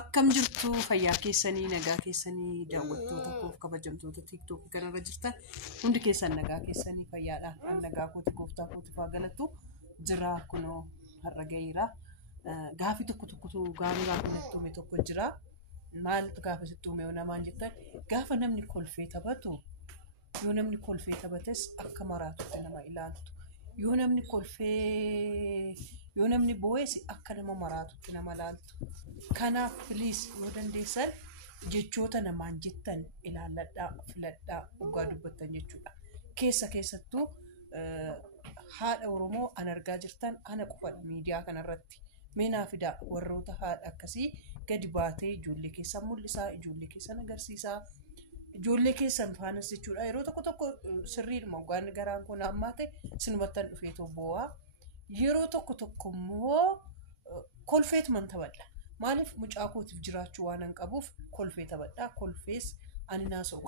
Akkam jirtu fayyaa keessanii nagaa keessanii daawwattoota koof kabajamtoota TikTok kanarra jirtan hundi keessan nagaa keessanii fayyaadhaan nagaa kooti gooftaa kootiif haa galatu jira kunoo har'a gaheera gaafii tokkotu gaafii tokko jira maaltu gaafa sittuume yoo namaan jettan gaafa namni kolfee taphatu yoo namni kolfee taphates akka maraatutti nama ilaaltu yoo namni kolfee yoo namni boo'es akka nama maraatutti nama ilaaltu. Kanaaf please yoo dandeessan jechoota namaan jettan ilaalladhaa filadhaa dhugaa dubbattan jechuudha. Keessattuu haadha Oromoo an argaa jirtan ana qofadha miidiyaa kanarratti. Meenaa fidaa warroota haadha akkasii gadi baatee ijoollee keessan mul'isaa, ijoollee keessan agarsiisaa, ijoollee keessan faanas jechuudha. Yeroo tokko sirriidhuma waan garaan kun ammaa ta'e sinumattan dhufee boo'aa. Yeroo tokko immoo kolfeetuman taphadha. Maaliif mucaa kootiif jiraachuu waan hin qabuuf kolfee taphadhaa. Kolfees ani naasa'u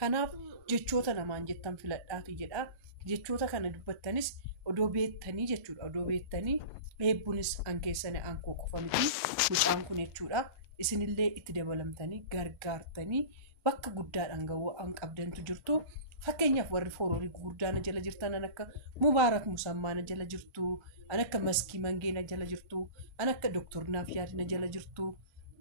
kanaaf jechoota namaan jettan filadhaatu jedha. Jechoota kana dubbattanis odoo beektanii jechuudha. Odoo beektanii eebbuunis an keessanii an koo qofa miti mucaan kun jechuudha. Isinillee itti dabalamtanii gargaartanii bakka guddaadhaan gahuu an qabdantu jirtu. Fakkeenyaaf warri fooroorii gurguddaan jala jirtan an akka Mubaarak Musammaan jala jirtu, an akka Maskii Mangeena jala jirtu, an akka Doktor Naafyaadina jala jirtu,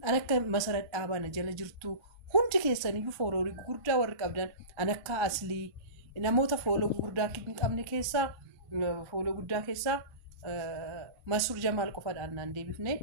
an akka Masarat Dhaabana jala jirtu. Hundi keessaniyyuu fooroorii gurguddaa warri qabdan an akka Aslii namoota fooloo gurguddaa hin qabne keessaa fooloo guddaa keessaa Masur Jamaal qofaadhaan naan deebifne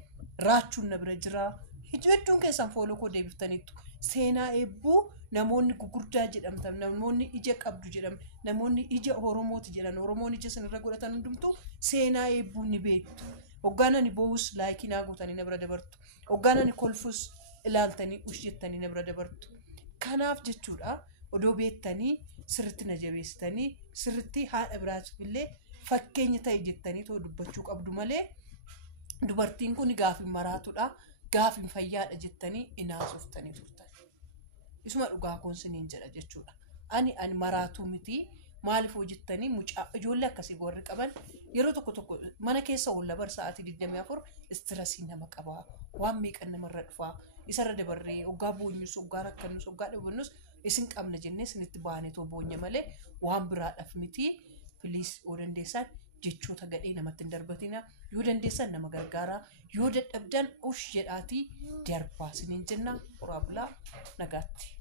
raachuun na bira jira. Hedduun keessan fooloo koo deebiftaniittu seenaa eebbuu namoonni gurguddaa jedhamtan namoonni ija qabdu jedham namoonni ija Oromooti jedhan Oromoon ija sanirra godhatan hundumtu seenaa eebbuu ni beektu. Hoggaanani boos laayikii naa gootanii na bira dabartu. Hoggaanani kolfus ilaaltanii jettanii na bira dabartu. Kanaaf jechuudha odoo beektanii sirriitti na jabeessitanii sirriitti haadha biraatiif illee fakkeenya ta'e jettanii too dubbachuu qabdu malee dubartiin kun gaafii maraatudha. Gaafin fayyaadha jettanii inaasoftanii turtan. Isuma dhugaa koonsiniin jedha jechuudha. Ani maraatuu miti maaliif hojjettanii mucaa ijoollee akkasii warri qaban yeroo tokko mana keessa oolla bar sa'aatii 24 istirasii nama qabaa. Waan meeqan namarra dhufaa. Isarra dabarree hoggaa boonyus hoggaa rakkannus hoggaa dhabannus isin qabna jennee isinitti baanee too boonya malee waan biraadhaaf miti. Filiis yoo dandeessan jechoota gadhee namatti hin darbatina yoo dandeessan nama gargaaraa yoo dadhabdan ush jedhaatii darbaa isiniin jenna. Horaa bulaa nagaatti.